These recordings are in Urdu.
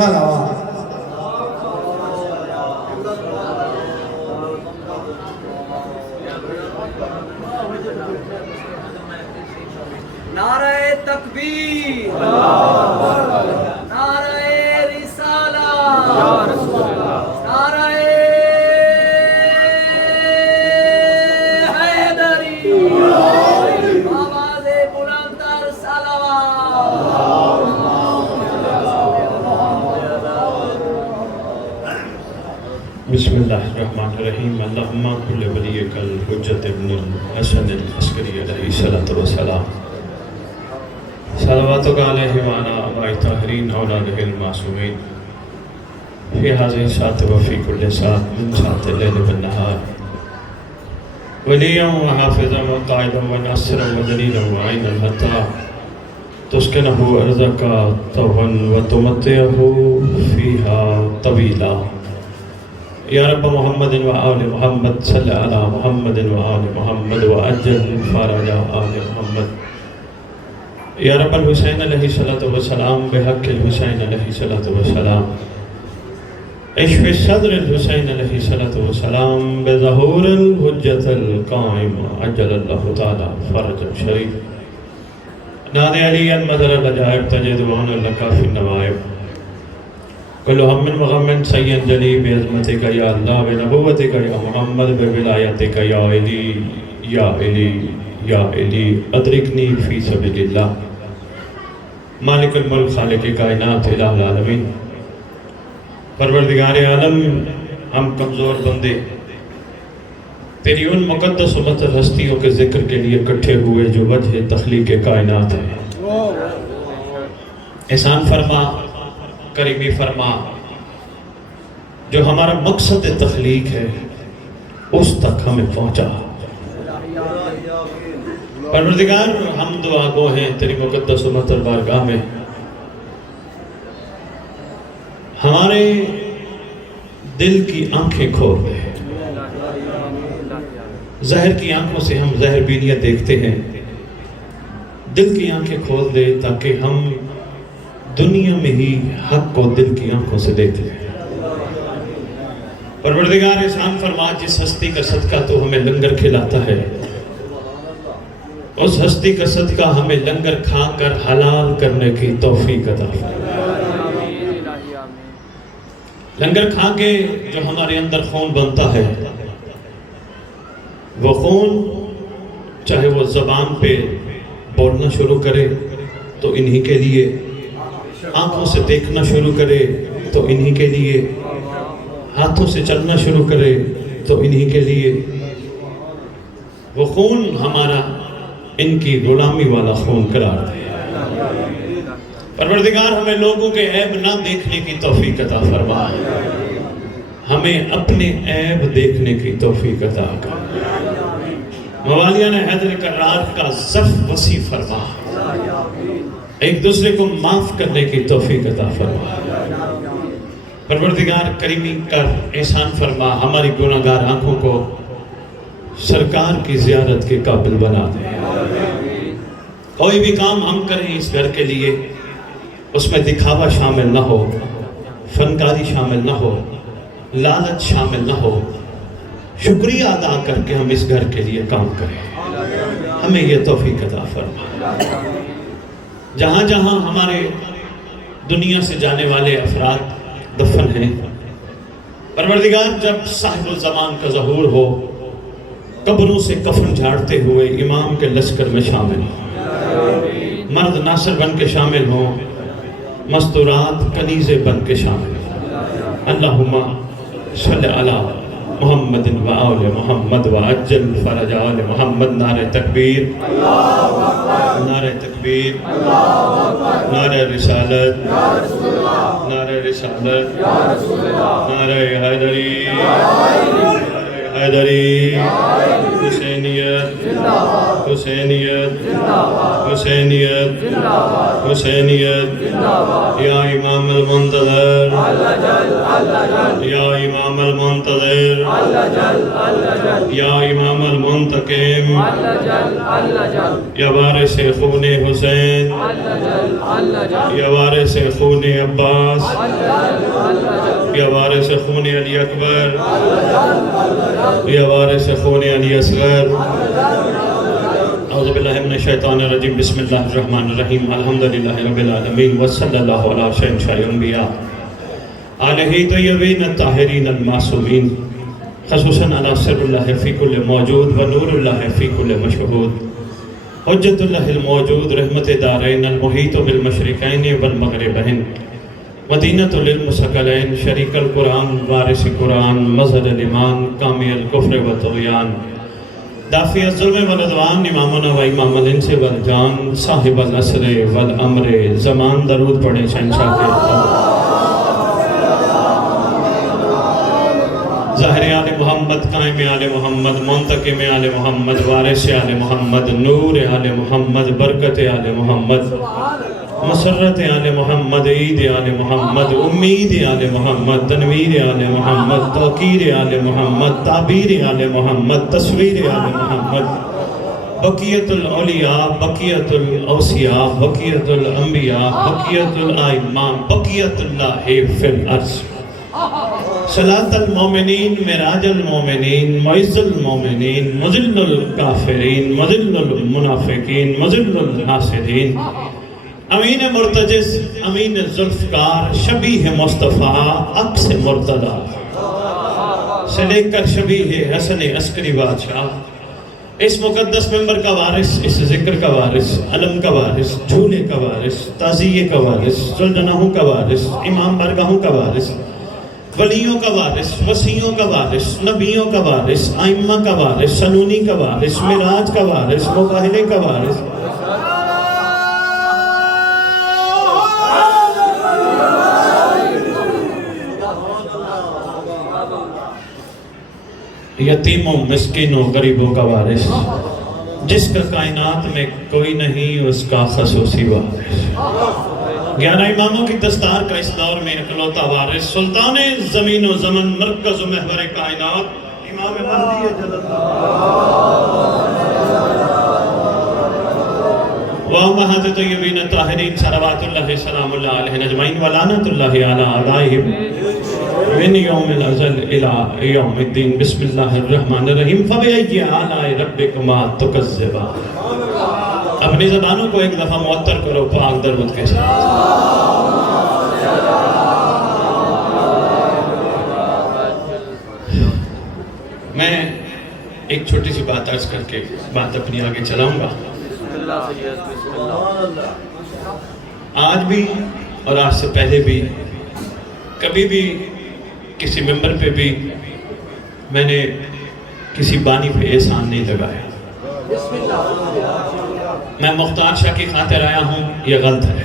نعرہ تکبیر، نعرہ رسالہ، نعرہ حیدری، آواز بلند تر صلوات۔ بسم اللہ الرحمن الرحیم۔ اللہم کل ولیک الحجت ابن الحسن العسکری علیہ السلام، صلواتک علیہ وعلی آباء طاہرین اولادہ المعصومین، فی ھذہ الساعۃ وفی کل ساعۃ من ساعۃ اللیل والنہار، ولیا وحافظا وقائدا وناصرا ودلیلا وعینا حتی تسکنہ ارضک طوعا وتمتعہ فیہا طویلا۔ یا رب محمد و آل محمد صلی علی محمد و آل محمد وعجل فرج آل محمد۔ یا رب الحسین علیہ السلام بحق الحسین علیہ السلام، اشف صدر الحسین علیہ السلام بظہور الحجت القائم عجل اللہ تعالی فرج شریف۔ نادی علی المدر العجائب تجد وعن لکا فی النوائب، کل ہم وغم سید جلی بعظمتک یا اللہ بنبوتک یا محمد بولایتک یا علی یا علی یا علی ادرکنی فی سبیل اللہ۔ مالک الملک خالق کائنات الہ العالمین، پروردگار عالم، ہم کمزور بندے تیری ان مقدس و مطہر ہستیوں کے ذکر کے لیے اکٹھے ہوئے جو وجہ تخلیق کائنات ہے۔ احسان فرما، کریمی فرما، جو ہمارا مقصد تخلیق ہے اس تک ہمیں پہنچا۔ پروردگار ہم دعا گو ہیں تیری مقدس و مطہر بارگاہ میں، ہمارے دل کی آنکھیں کھول دے۔ ظاہر کی آنکھوں سے ہم ظاہر بینیت دیکھتے ہیں، دل کی آنکھیں کھول دے تاکہ ہم دنیا میں ہی حق کو دل کی آنکھوں سے دیکھ لیں۔ پروردگار احسان فرما، جس ہستی کا صدقہ تو ہمیں لنگر کھلاتا ہے، اس ہستی کا صدقہ ہمیں لنگر کھا کر حلال کرنے کی توفیق عطا فرما۔ لنگر کھا کے جو ہمارے اندر خون بنتا ہے، وہ خون چاہے وہ زبان پہ بولنا شروع کرے تو انہی کے لیے، آنکھوں سے دیکھنا شروع کرے تو انہی کے لیے، ہاتھوں سے چلنا شروع کرے تو انہی کے لیے، وہ خون ہمارا ان کی غلامی والا خون قرار دے۔ پروردگار ہمیں لوگوں کے عیب نہ دیکھنے کی توفیق عطا فرما، ہمیں اپنے عیب دیکھنے کی توفیق عطا کر۔ موالیان حیدر کرار کا ضعف وسیع فرما، ایک دوسرے کو معاف کرنے کی توفیق عطا فرما۔ پروردگار کریمی کر، احسان فرما، ہماری گناہگار آنکھوں کو سرکار کی زیارت کے قابل بنا دے۔ کوئی بھی کام ہم کریں اس گھر کے لیے، اس میں دکھاوا شامل نہ ہو، فنکاری شامل نہ ہو، لالچ شامل نہ ہو، شکریہ ادا کر کے ہم اس گھر کے لیے کام کریں۔ ہمیں یہ توفیق عطا فرما۔ جہاں جہاں ہمارے دنیا سے جانے والے افراد دفن ہیں، پروردگار جب صاحب الزمان کا ظہور ہو، قبروں سے کفن جھاڑتے ہوئے امام کے لشکر میں شامل ہوں، مرد ناصر بن کے شامل ہوں، مستورات کنیزے بن کے شامل ہوں۔ اللہم صلی علی محمد و آل محمد وعجل فرج آل محمد۔ نعرہ تکبیر، نعرہ تکبیر، نعرہ رسالت، نعرہ رسالت، نعرہ حیدری، نعرہ حیدری حسینیت حسینیت حسینیت حسینیت یا امام المنتظر یا امام المنتظر یا امام المنتقم یا وارث خون حسین یا وارث خون عباس یا وارث خون علی اکبر یا وارث خون علی اصغر اعوذ باللہ من الشیطان الرجیم بسم اللہ الرحمن الرحیم الحمدللہ رب العالمین وصلی اللہ علی شہنشاہ الانبیاء آلہ طیبین الطاہرین المعصومین خصوصاً علی سر اللہ فی کل موجود و نور اللہ فی کل مشہود حجت اللہ الموجود رحمت دارین المحیط بالمشرقین والمغربین مدینۃ للمثقلین شریک القرآن وارث قرآن مظہر الایمان کامی الکفر والطغیان دافع الظلم والعدوان امامنا و امام الانس والجان صاحب العصر والامر زمان درود پڑھیں شہنشاہ کے ظاہر آل محمد قائم آل محمد منتقم آل محمد وارث آل محمد نور آل محمد برکت آل محمد مسرت آل محمد عید آل محمد امید آل محمد تنویر آل محمد توقیر آل محمد تعبیر آل محمد تصویر آل محمد بقیت الاولیاء بقیت الاوصیاء بقیت الانبیاء بقیت الائمہ بقیت اللہ فی الارض صلاة المومنین معراج المومنین معز المومنین مذل الکافرین مذل المنافقین مذل الحاسدین امین مرتجز امین ذوالفقار شبیہ مصطفیٰ عکس مرتضیٰ سے لے کر شبیہ حسن عسکری بادشاہ اس مقدس ممبر کا وارث اس ذکر کا وارث علم کا وارث جھولے کا وارث تعزیے کا وارث ذوالجناحوں کا وارث امام بارگاہوں کا وارث ولیوں کا وارث وسیعوں کا وارث نبیوں کا وارث ائمہ کا وارث سنونی کا وارث معراج کا وارث مباہلے کا وارث یتیموں مسکینوں غریبوں کا وارث جس کا کائنات میں کوئی نہیں اس کا خصوصی وارث 11 اماموں کی دستار کا اس دور میں اکلوتا وارث سلطان زمین و زمن مرکز و محور کائنات امام مہدی جلال وامہات طیبین طاہرین صلوات اللہ سلام اللہ علیہ اجمعین ولعنت اللہ علی اعدائہم من یوم الازل الى یوم الدین بسم اللہ الرحمن الرحیم فبأی آلاء ربکما تکذبان اپنی زبانوں کو ایک دفعہ معطر کرو پاک درود کے ساتھ میں ایک چھوٹی سی بات عرض کر کے بات اپنی آگے چلاؤں گا آج بھی اور آج سے پہلے بھی کبھی بھی کسی ممبر پہ بھی میں نے کسی بانی پہ احسان نہیں لگایا میں مختار شاہ کی خاطر آیا ہوں یہ غلط ہے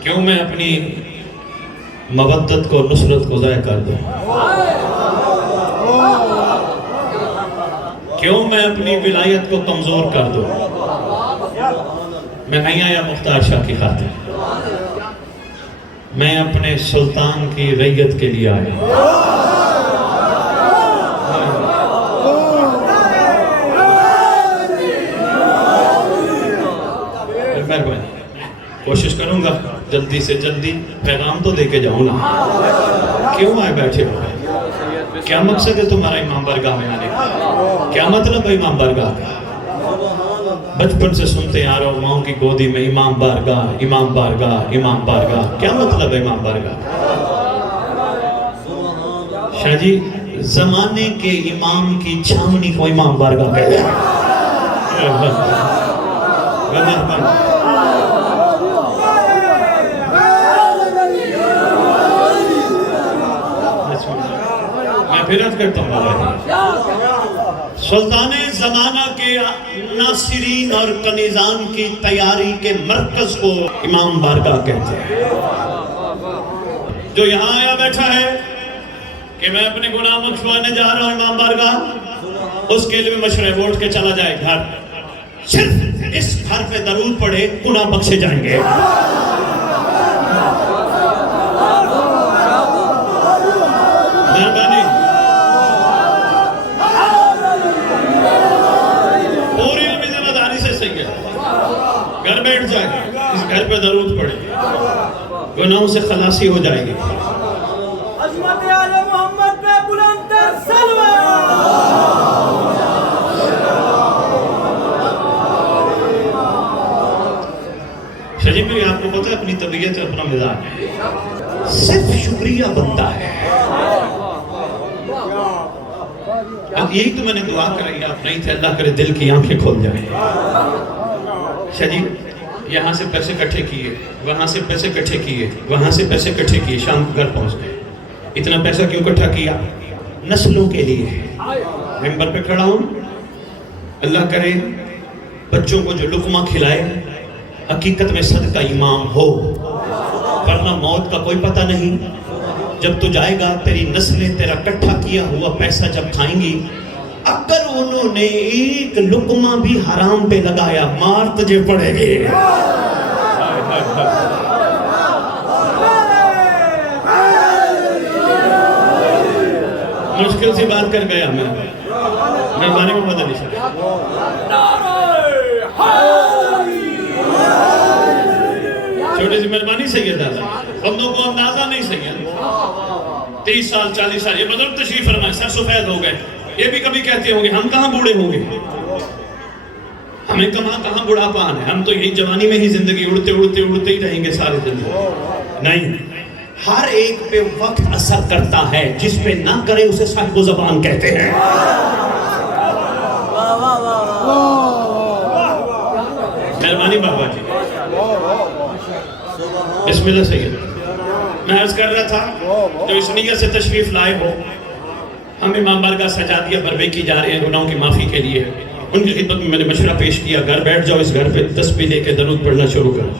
کیوں میں اپنی مودت کو نصرت کو ضائع کر دوں کیوں میں اپنی ولایت کو کمزور کر دوں میں نہیں آیا مختار شاہ کی خاطر میں اپنے سلطان کی رعیت کے لیے آیا کوشش کروں گا جلدی سے جلدی پیغام تو دے کے جاؤں نا کیوں آئے بیٹھے ہو کیا مقصد ہے تمہارا امام بارگاہ میں آنے کا کیا مطلب ہے امام بارگاہ کا بچپن سے سنتے آ رہا ہوں ماں کی گودی میں امام بارگاہ امام بارگاہ امام بارگاہ کیا مطلب ہے امام بارگاہ شاہ جی زمانے کے امام کی چھاونی کو امام بارگاہ کہتے ہیں میں پھر عرض کرتا ہوں سلطان زمانہ کے ناصرین اور کنیزان کی تیاری کے مرکز کو امام بارگاہ کہتے ہیں جو یہاں آیا بیٹھا ہے کہ میں اپنے گناہ بخشوانے جا رہا ہوں امام بارگاہ، اس کے لیے مشورے ووٹ کے چلا جائے گھر، صرف اس گھر پہ درود پڑھے گناہ بخشے جائیں گے۔ مہربانی پوری علمی ذمہ داری سے صحیح ہے، گھر بیٹھ جائے، اس گھر پہ درود پڑھے، گناہوں سے خلاصی ہو جائے گی۔ عظمت آل محمد پہ بلند تر صلوات۔ شجیب بھائی آپ کو پتہ ہے اپنی طبیعت ہے، اپنا مزاج ہے، صرف شکریہ بنتا ہے۔ اب یہی تو میں نے دعا کرائی، آپ نہیں تھے، اللہ کرے دل کی آنکھیں کھول جائیں۔ شجیب یہاں سے پیسے کٹھے کیے، وہاں سے پیسے کٹھے کیے، وہاں سے پیسے کٹھے کیے، شام کو گھر پہنچ گئے۔ اتنا پیسہ کیوں کٹھا کیا؟ نسلوں کے لیے۔ ممبر پہ کھڑا ہوں، اللہ کرے بچوں کو جو لقمہ کھلائے حقیقت میں صدقہ امام ہو، ورنہ موت کا کوئی پتہ نہیں۔ جب تو جائے گا تیری نسلیں تیرا کٹھا کیا ہوا پیسہ جب کھائیں گی، اگر انہوں نے ایک لقمہ بھی حرام پہ لگایا مار تجھے پڑے گے۔ مشکل سی بات کر گیا میں، مہربانی محمد علی صاحب۔ چھوٹی سی مہربانی سید دادا، بندوں کو اندازہ نہیں سید، 30 سال 40 سال یہ بزرگ تشریف فرمائے، سر سفید ہو گئے، یہ بھی کبھی کہتے ہوں گے ہم کہاں بوڑھے ہوں گے، ہمیں کہاں بڑھاپا آنا ہے، ہم تو یہی جوانی میں ہی زندگی اڑتے اڑتے اڑتے ہی رہیں گے سارے زندگی۔ نہیں، ہر ایک پہ وقت اثر کرتا ہے، جس پہ نہ کرے اسے صاحب و زبان کہتے ہیں۔ مہربانی بابا جی، بسم اللہ سید۔ میں عرض کر رہا تھا جو اس نیت سے تشریف لائے ہو، ہم امام بارگاہ سجادیہ بروے کی جا رہے ہیں گناہوں کی معافی کے لیے، ان کی خدمت میں میں نے مشورہ پیش کیا، گھر بیٹھ جاؤ، اس گھر پہ تسبیح لے کے درود پڑھنا شروع کرو۔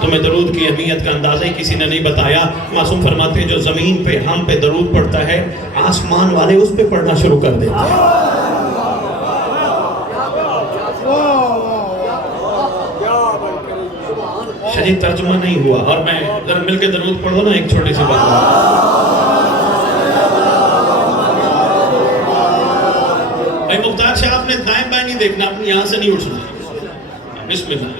تمہیں درود کی اہمیت کا اندازہ ہی کسی نے نہیں بتایا۔ معصوم فرماتے ہیں جو زمین پہ ہم پہ درود پڑھتا ہے، آسمان والے اس پہ پڑھنا شروع کر دیتے ہیں۔ شدید ترجمہ نہیں ہوا، اور میں ذرا مل کے درود پڑھو نا، ایک چھوٹی سی بات۔ اے مختار شاہ، آپ نے دائیں بائیں نہیں دیکھنا، اپنی یہاں سے نہیں اٹھنا۔ بسم اللہ،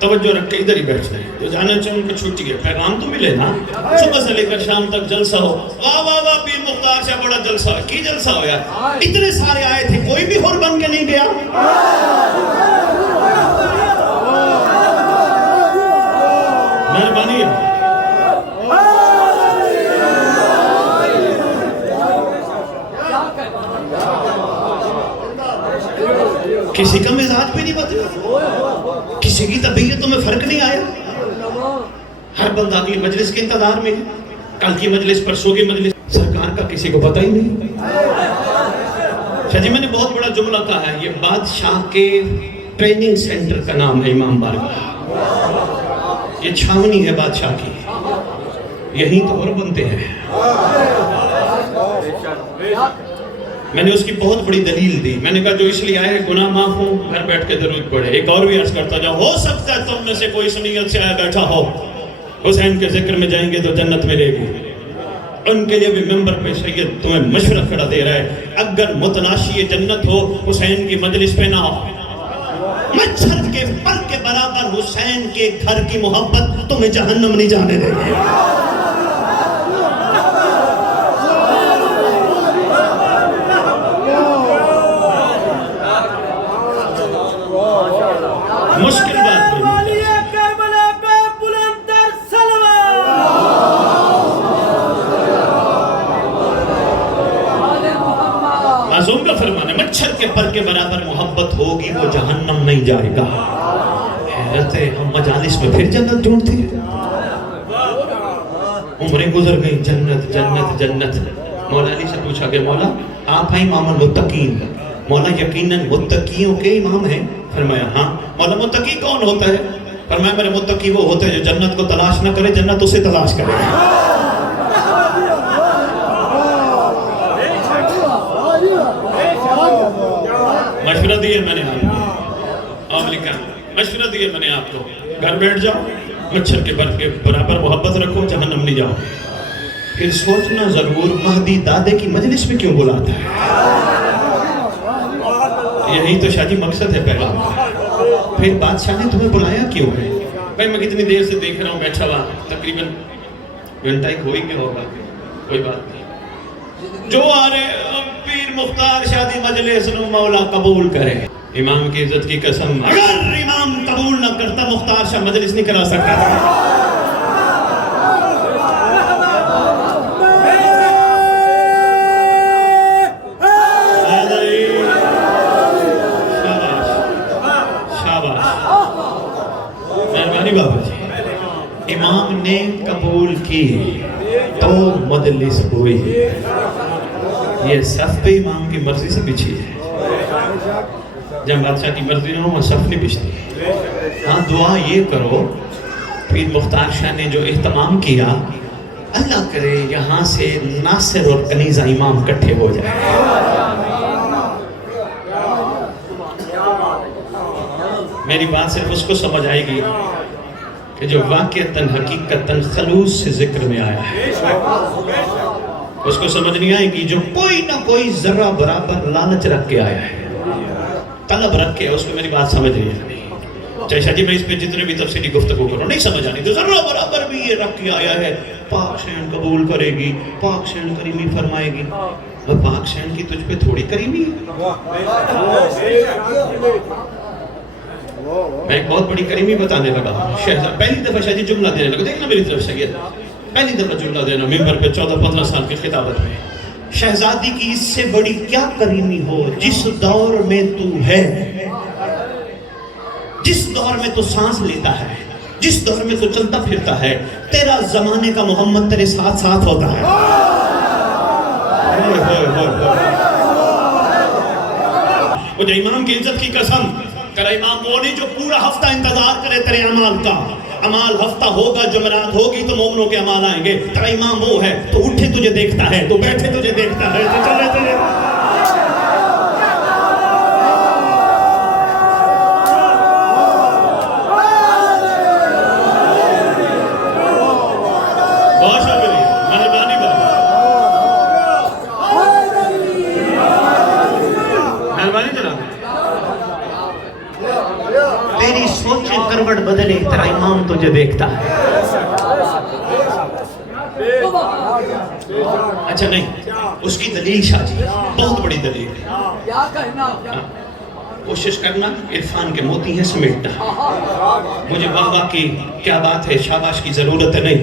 توجہ رکھ کے ادھر ہی بیٹھنا ہے، جو جانا چاہوں ان کو چھوٹی ہے، پیغام تو ملے نا، صبح سے لے کر شام تک جلسہ ہو، واہ واہ واہ پیر مختار شاہ بڑا جلسہ ہو، کی جلسہ ہو یار، اتنے سارے آئے تھے، کوئی بھی ہور بن کے نہیں گیا۔ مہربانی ہے، کسی کا مزاج بھی نہیں بدلا، کسی کی طبیعتوں میں فرق نہیں آیا، ہر بندہ اگلی مجلس کے انتظار میں ہے، کل کی مجلس، پرسوں کی مجلس، سرکار کا کسی کو پتہ ہی نہیں۔ شاہ جی میں نے بہت بڑا جملہ کہا ہے، یہ بادشاہ کے ٹریننگ سینٹر کا نام ہے امام بارگاہ، یہ چھاونی ہے بادشاہ کی، یہیں تو اور بنتے ہیں۔ میں نے اس کی بہت بڑی دلیل دی، میں نے کہا جو اس لیے آئے گناہ معاف ہوں، گھر بیٹھ کے درود پڑھے۔ ایک اور بھی عرض کرتا جاؤ، ہو سکتا ہے تم میں سے کوئی اس نیت سے آیا بیٹھا ہو حسین کے ذکر میں جائیں گے تو جنت ملے گی، ان کے لیے بھی ممبر پہ سید تمہیں مشورہ کھڑا دے رہا ہے، اگر متلاشی جنت ہو حسین کی مجلس پہ نہ ہو، مچھر کے پر کے برابر حسین کے گھر کی محبت تمہیں جہنم نہیں جانے دے گی۔ مشکل بات نہیں، معصوم کا فرمان ہے، مچھر کے پر کے برابر محبت ہوگی وہ جہنم نہیں جائے گا۔ حیرت ہے، ہم مجالس میں پھر جنت ڈھونڈتے ہیں، عمریں گزر گئی، جنت جنت جنت۔ مولا علی سے پوچھا کہ مولا آپ ہیں امام المتقین؟ مولا یقیناً متقیوں کے امام ہیں۔ فرمایا ہاں۔ مولا متقی کون ہوتا ہے؟ فرمایا میرے متقی وہ ہوتا ہے جو جنت کو تلاش نہ کرے، جنت اسے تلاش کرے۔ مشورہ دیا میں نے آپ کو، اور لکھا مشورہ دیا میں نے آپ کو، گھر بیٹھ جاؤ، مچھر کے برابر محبت رکھو، جہنم نہیں جاؤ۔ پھر سوچنا ضرور مہدی دادے کی مجلس میں کیوں بلاتا ہے؟ یہی تو شاہ جی مقصد ہے پیغام۔ پھر بادشاہ نے تمہیں بلایا کیوں ہے؟ بھائی میں کتنی دیر سے دیکھ رہا ہوں بیٹھا ہوا، تقریباً گھنٹہ ایک ہوئی کیا ہوگا، کوئی بات نہیں، جو آ رہے پیر مختار شادی مجلس نو مولا قبول کرے۔ امام کی عزت کی قسم، اگر امام قبول نہ کرتا مختار شاہ مجلس نہیں کرا سکتا تھا۔ بابا جی امام نے قبول کی تو مجلس ہوئی، یہ صف پہ امام کی مرضی سے بچھی ہے، جب بادشاہ کی مرضی نہ ہو وہ صف نہیں بچتی۔ ہاں دعا یہ کرو، پیر مختار شاہ نے جو اہتمام کیا، اللہ کرے یہاں سے ناصر اور کنیزہ امام کٹھے ہو جائے۔ میری بات صرف اس کو سمجھ آئے گی کہ جو واقعتاً حقیقتاً خلوص سے ذکر میں آیا ہے، اس کو سمجھ نہیں آئے گی جو کوئی نہ کوئی ذرہ برابر لالچ رکھ کے آیا ہے، طلب رکھ کے، اس کو میری بات سمجھ نہیں آئی۔ چاہے شاہ جی میں اس پہ جتنے بھی تفصیلی گفتگو کروں نہیں سمجھ آنی، تو ذرہ برابر بھی یہ رکھ کے آیا ہے، پاک شین قبول کرے گی، پاک شین کریمی فرمائے گی، اور پاک شین کی تجھ پہ تھوڑی کریمی ہے۔ میں ایک بہت بڑی کریمی بتانے لگا، شہزاد پہلی دفعہ شاہ جی جملہ دینے لگا، دیکھنا میری طرف سید، پہلی دفعہ جملہ دینا ممبر پہ 14-15 سال کی خطابت میں، شہزادی کی اس سے بڑی کیا کریمی ہو جس دور میں تو ہے، جس دور میں تو سانس لیتا ہے، جس دور میں تو چلتا پھرتا ہے، تیرا زمانے کا محمد تیرے ساتھ ساتھ ہوتا ہے۔ وہ جو امام کی عزت کی قسم کرا، امام وہ نہیں جو پورا ہفتہ انتظار کرے تیرے اعمال کا، اعمال ہفتہ ہوگا، جمعرات ہوگی تو مومنوں کے اعمال آئیں گے، تیرا امام وہ ہے تو اٹھے تجھے دیکھتا ہے، تو بیٹھے تجھے دیکھتا ہے، تو چلے تجھے۔ بہت شکریہ، مہربانی بابا، مہربانی جناب۔ تیری سوچیں کروٹ بدلے، تیرا امام تجھے دیکھتا ہے۔ اچھا نہیں، اس کی دلیل شاہ جی بہت بڑی دلیل ہے، کیا کہنا؟ کوشش کرنا عرفان کے موتی ہیں سمیٹنا۔ مجھے واہ واہ کی کیا بات ہے، شاباش کی ضرورت ہے نہیں،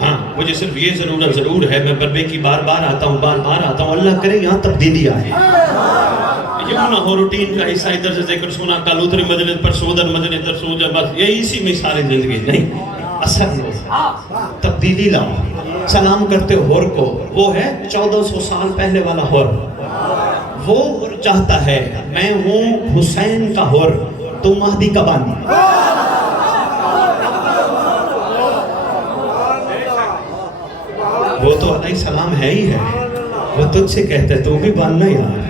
ہاں مجھے صرف یہ ضرور ہے، میں بربے کی بار بار آتا ہوں، اللہ کرے یہاں تبدیلی آئے، یوں نہ ہو روٹین کا حصہ، ادھر سے ذکر سونا، کل ادھر مجلس پر سودر مجلس در سوجا، بس یہی اسی میں ساری زندگی نہیں، اثر لو، تبدیلی لاؤ۔ سلام کرتے ہور کو، وہ ہے 1400 سال پہلے والا ہور، وہ ہور چاہتا ہے میں ہوں حسین کا ہور، تو مہدی کا بانی۔ وہ تو علیہ السلام ہے ہی ہے، وہ تجھ سے کہتا ہے تو بھی باننا یار،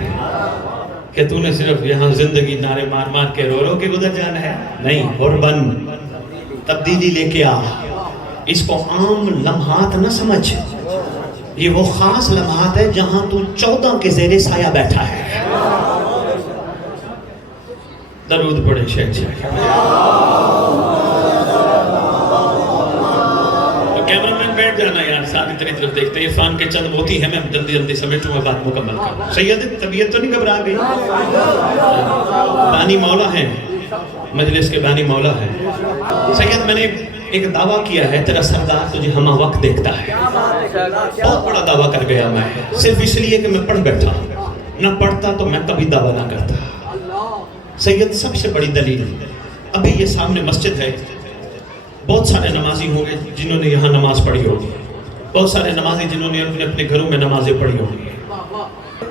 کہ تو نے صرف یہاں زندگی نعرے مار مار کے رو کے گزر جانا ہے، نہیں، اور بن، تبدیلی لے کے آ۔ اس کو عام لمحات نہ سمجھ، یہ وہ خاص لمحات ہے جہاں تو 14 کے زیر سایہ بیٹھا ہے۔ درود پڑھے شیخ شاہ۔ کیمرہ مین بیٹھ جانا یار، ساتھ تیری طرف دیکھتے، عرفان کے چند موتی ہیں، میں جلدی سمیٹوں میں بات مکمل کروں۔ سید طبیعت تو نہیں گھبرا گئی؟ بانی مولا ہیں، مجلس کے بانی مولا ہیں۔ سید میں نے ایک دعویٰ کیا ہے، تیرا سردار تجھے ہمہ وقت دیکھتا ہے، بہت بڑا دعویٰ کر گیا میں، صرف اس لیے کہ میں پڑھ بیٹھا، نہ پڑھتا تو میں کبھی دعویٰ نہ کرتا۔ سید سب سے بڑی دلیل، ابھی یہ سامنے مسجد ہے، بہت سارے نمازی ہوں گے جنہوں نے یہاں نماز پڑھی ہوگی، بہت سارے نمازی جنہوں نے اپنے گھروں میں نمازیں پڑھی ہوگی،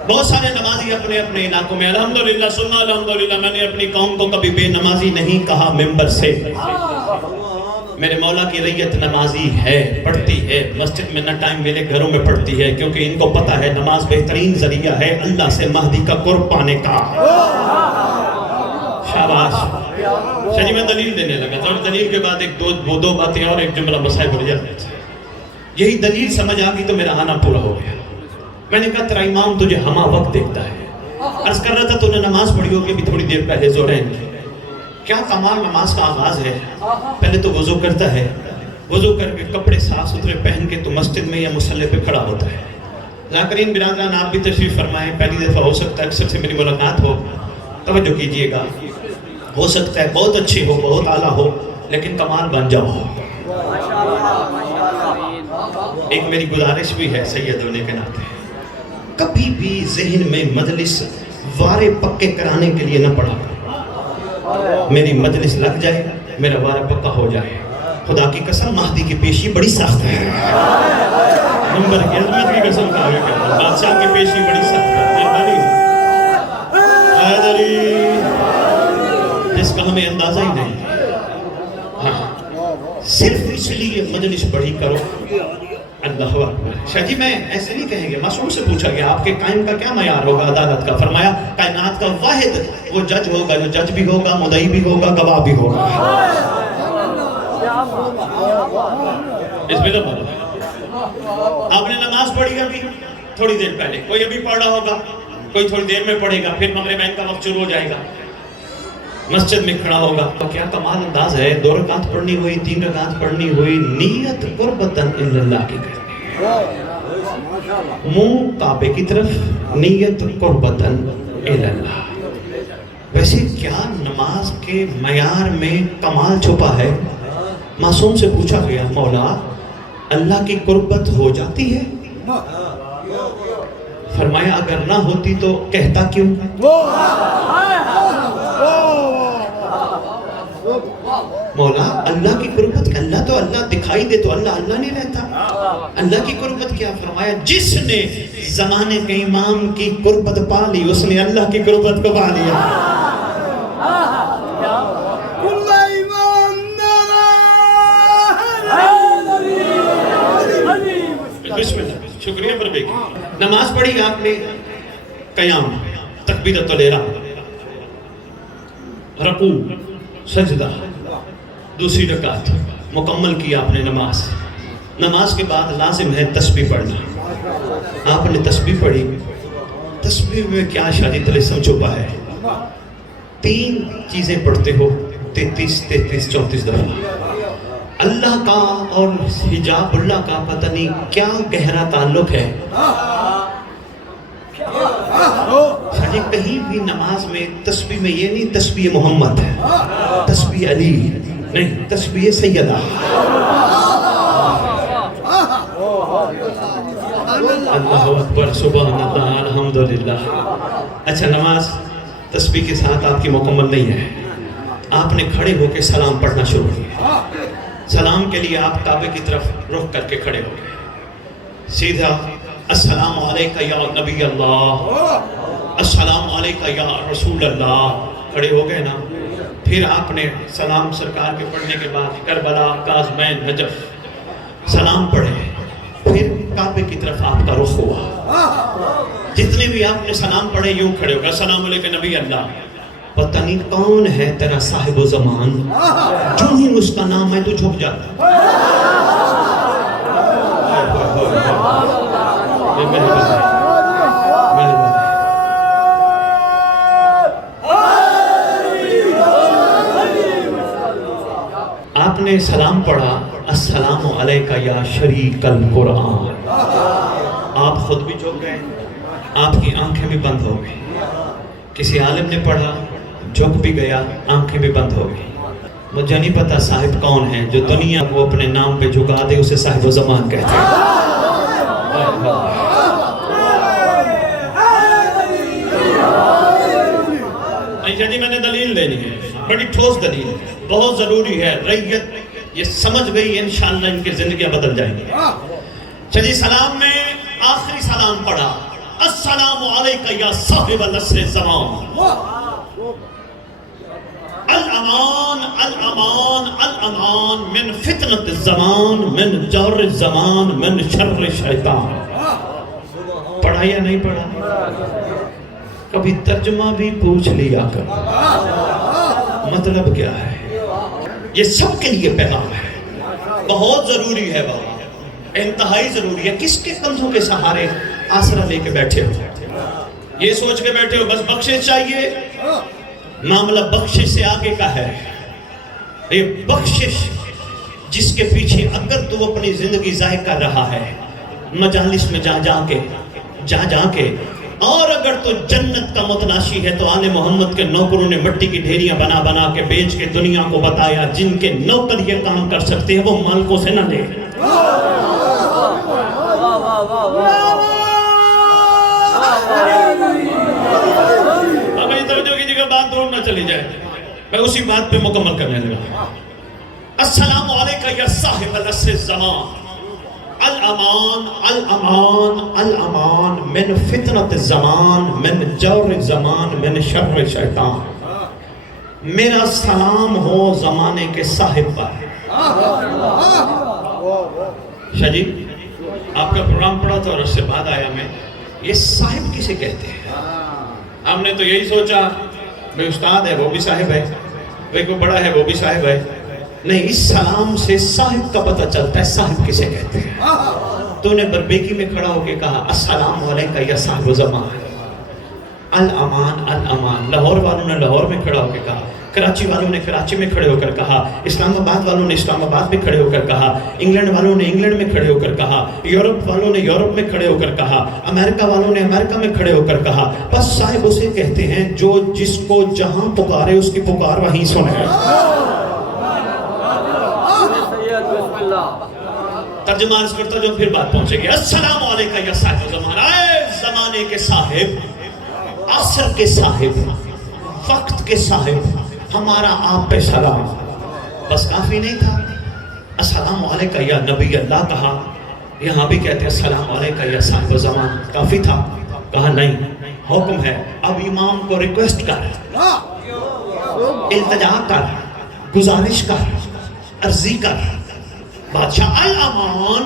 بہت سارے نمازی اپنے علاقوں میں، الحمدللہ سننا الحمدللہ، میں نے اپنی قوم کو کبھی بے نمازی نہیں کہا ممبر سے، میرے مولا کی رعیت نمازی ہے، پڑھتی ہے، مسجد میں نہ ٹائم ملے گھروں میں پڑھتی ہے، کیونکہ ان کو پتہ ہے نماز بہترین ذریعہ ہے اللہ سے مہدی کا قرب پانے کا۔ شاباش۔ شاہ جی میں دلیل دینے لگا تھا، اور دلیل کے بعد ایک دو باتیں اور ایک جملہ مسائل بڑھ جاتے تھے۔ یہی دلیل سمجھ آ گئی تو میرا آنا پورا ہو گیا۔ میں نے کہا تیرا امام تجھے ہمہ وقت دیکھتا ہے۔ عرض کر رہا تھا تو نے نماز پڑھی ہوگی ابھی تھوڑی دیر پہلے زورین کی۔ کیا کمال نماز کا آغاز ہے، پہلے تو وضو کرتا ہے، وضو کر کے کپڑے صاف ستھرے پہن کے تو مسجد میں یا مصلی پہ کھڑا ہوتا ہے۔ ذاکرین برادران آپ بھی تشریف فرمائیں، پہلی دفعہ ہو سکتا ہے اکثر سے میری ملاقات ہو، توجہ کیجئے گا، ہو سکتا ہے بہت اچھی ہو، بہت اعلیٰ ہو، لیکن کمال بن جاؤ۔ ایک میری گزارش بھی ہے سید ہونے کے ناطے، کبھی بھی ذہن میں مجلس وارے پکے کرانے کے لیے نہ پڑھا کرو۔ میری مجلس لگ جائے، میرا وارہ پکا ہو جائے۔ خدا کی قسم مہدی کی پیشی بڑی سخت ہے، نمبر کی عظمت کی قسم کھا کے کہتا ہوں، بادشاہ کی پیشی بڑی سخت ہے۔ حیدری جس کا ہمیں اندازہ ہی نہیں، ہاں صرف اس لیے مجلس بڑی کرو۔ اللہ اکبر۔ شاہ جی میں ایسے نہیں کہیں گے، معصوم سے پوچھا گیا آپ کے قائم کا کیا معیار ہوگا عدالت کا؟ فرمایا کائنات کا واحد وہ جج ہوگا جو جج بھی ہوگا، مدعی بھی ہوگا، گواہ بھی ہوگا۔ اس میں آپ نے نماز پڑھی ابھی تھوڑی دیر پہلے، کوئی ابھی پڑھ رہا ہوگا، کوئی تھوڑی دیر میں پڑھے گا، پھر مغرب عین کا وقت شروع ہو جائے گا، مسجد میں کھڑا ہوگا۔ کیا کمال انداز ہے، 2 رکعت پڑھنی ہوئی، 3 رکعت پڑھنی ہوئی، نیت قربتاً اللہ کی کرنی، منہ کعبے کی طرف، نیت قربتاً اللہ۔ ویسے کیا نماز کے معیار میں کمال چھپا ہے؟ معصوم سے پوچھا گیا مولا اللہ کی قربت ہو جاتی ہے؟ فرمایا اگر نہ ہوتی تو کہتا کیوں؟ مولا اللہ کی قربت، اللہ تو اللہ دکھائی دے تو اللہ اللہ نہیں رہتا، اللہ کی قربت کیا؟ فرمایا جس نے زمانے کے امام کی قربت پا لی اس نے اللہ کی قربت کو پا لیا۔ بسم اللہ، شکریہ پر بیکی۔ نماز پڑھی آپ نے، قیام، تکبیرۃ الاحرام، رکوع، سجدہ، دوسری رکعت مکمل کی آپ نے نماز۔ نماز کے بعد لازم ہے تسبیح پڑھنا۔ آپ نے تسبیح پڑھی، تسبیح میں کیا شادی طلسم چھپا ہے؟ 3 چیزیں پڑھتے ہو 33 34 دفعہ۔ اللہ کا اور حجاب اللہ کا پتہ نہیں کیا گہرا تعلق ہے۔ شاید کہیں بھی نماز میں تسبیح میں یہ نہیں تسبیح محمد ہے، تسبیح علی نہیں، تسبیح سیدہ۔ اللہ اکبر، سبحان اللہ، الحمدللہ۔ اچھا نماز تسبیح کے ساتھ آپ کی مکمل نہیں ہے، آپ نے کھڑے ہو کے سلام پڑھنا شروع کیا۔ سلام کے لیے آپ کعبے کی طرف رخ کر کے کھڑے ہو گئے، سیدھا السلام علیکہ یا نبی اللہ، السلام علیکہ یا رسول اللہ، کھڑے ہو گئے نا۔ پھر آپ نے سلام سرکار کے پڑھنے کے بعد کربلا، کاظمین، نجف سلام پڑھے، پھر کعبے کی طرف آپ کا رخ ہوا۔ جتنے بھی آپ نے سلام پڑھے یوں کھڑے ہو گئے، السلام علیکہ نبی اللہ۔ پتہ نہیں کون ہے تیرا صاحب و زمان، جو ہی اس کا نام ہے تو جھک جاتا۔ آپ نے سلام پڑھا، السلام علیکہ یا شریک القرآن۔ آپ خود بھی جھک گئے، آپ کی آنکھیں بھی بند ہو گئی۔ کسی عالم نے پڑھا، جھک بھی گیا، آنکھیں بھی بند ہو گئی۔ مجھے نہیں پتا صاحب کون ہے، جو دنیا کو اپنے نام پہ جھکا دے اسے صاحب و زمان کہتے ہیں۔ جی میں نے دلیل دینی ہے، بڑی ٹھوس دلیل، بہت ضروری ہے۔ رعیت یہ سمجھ گئی، انشاءاللہ ان کی زندگیاں بدل جائیں گی۔ چلیے سلام میں آخری سلام پڑھا، السلام علیکہ یا صاحب العصر الزمان، الامان الامان الامان من فتنة الزمان من جور الزمان من شر شیطان. پڑھا یا نہیں پڑھا؟ کبھی ترجمہ بھی پوچھ لیا کر مطلب کیا ہے؟ یہ سب کے لیے پیغام ہے. بہت ضروری ہے بابا، انتہائی ضروری ہے. کس کے کندھوں کے سہارے آسرا لے کے بیٹھے ہو؟ یہ سوچ کے بیٹھے ہو بس بخشش چاہیے؟ معاملہ بخشش سے آگے کا ہے. یہ بخشش جس کے پیچھے اگر تو اپنی زندگی ضائع کر رہا ہے مجالس میں جا کے اور اگر تو جنت کا متلاشی ہے تو آل محمد کے نوکروں نے مٹی کی ڈھیریاں بنا کے بیچ کے دنیا کو بتایا جن کے نوکر یہ کام کر سکتے ہیں وہ مالکوں سے نہ لے. اب یہ توجہ کی جگہ بات دور نہ چلی جائے، میں اسی بات پہ مکمل کرنے لگا. السلام علیکہ یا صاحب العصر الزمان، الامان الامان الامان من فتنة الزمان من جور الزمان من شر شیطان. میرا سلام ہو زمانے کے صاحب پر. شاہ جی آپ کا پروگرام پڑھا تھا اور اس سے بعد آیا میں، یہ صاحب کسے کہتے ہیں؟ ہم نے تو یہی سوچا بھئی استاد ہے وہ بھی صاحب ہے، بھئی کوئی بڑا ہے وہ بھی صاحب ہے. نہیں، اس سلام سے صاحب کا پتہ چلتا ہے صاحب کسے کہتے ہیں. تو نے بربیکی میں کھڑا ہو کے کہا السلام علیکہ یا صاحب زمان، الامان الامان. لاہور والوں نے لاہور میں کھڑا ہو کے کہا، کراچی والوں نے کراچی میں کھڑے ہو کر کہا، اسلام آباد والوں نے اسلام آباد میں کھڑے ہو کر کہا، انگلینڈ والوں نے انگلینڈ میں کھڑے ہو کر کہا، یورپ والوں نے یورپ میں کھڑے ہو کر کہا، امریکہ والوں نے امریکہ میں کھڑے ہو کر کہا. بس صاحب اسے کہتے ہیں جو جس کو جہاں پکارے اس کی پکار وہیں سنے. ترجمہ عرض کرتا جو پھر بات پہنچے گی. السلام علیکہ یا صاحب زمان، اے زمانے کے صاحب، عصر کے صاحب، وقت کے صاحب، ہمارا آپ پہ سلام. بس کافی نہیں تھا، السلام علیکہ یا نبی اللہ کہا، یہاں بھی کہتے ہیں السلام علیکہ یا صاحب زمان. کافی تھا؟ کہا نہیں، حکم ہے اب امام کو ریکویسٹ کر، التجا کر، گزارش کر، عرضی کر. بادشاہ الامان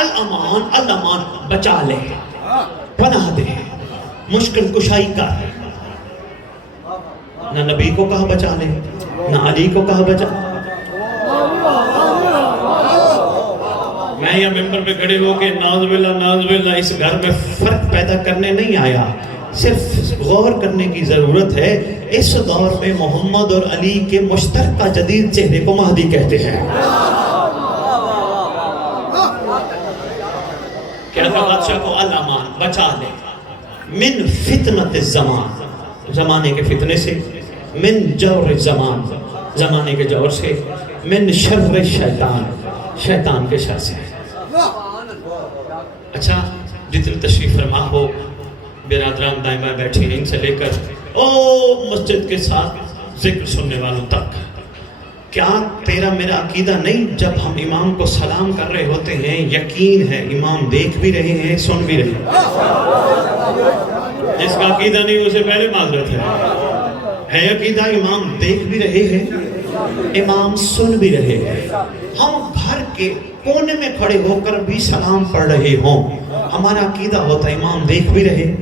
الامان الامان، بچا لے، پناہ دے، مشکل کشائی کر. نہ نبی کو کہا بچا لے، نہ علی کو کہا بچا. میں یہ ممبر پہ کھڑے ہو کے ناز باللہ اس گھر میں فرق پیدا کرنے نہیں آیا، صرف غور کرنے کی ضرورت ہے. اس دور میں محمد اور علی کے مشترکہ جدید چہرے کو مہدی کہتے ہیں. کیا تھا بادشاہ کو الامان، بچا لے، من فتنة الزمان، زمانے کے فتنے سے، من جور الزمان، زمانے کے جور سے، من شر شیطان، شیطان کے شر سے. اچھا جتنی تشریف فرما ہو برادران دائیں بائیں بیٹھے ہیں، ان سے لے کر مسجد کے ساتھ ذکر سننے والوں تک، کیا تیرا میرا عقیدہ نہیں جب ہم امام کو سلام کر رہے ہوتے ہیں یقین ہے امام دیکھ بھی رہے ہیں سن بھی رہے ہیں؟ جس کا عقیدہ نہیں اسے پہلے معذرت ہے عقیدہ امام دیکھ بھی رہے ہیں، امام سن بھی رہے ہیں. ہم گھر کے کونے میں کھڑے ہو کر بھی سلام پڑھ رہے ہوں، ہمارا عقیدہ ہوتا ہے امام دیکھ بھی رہے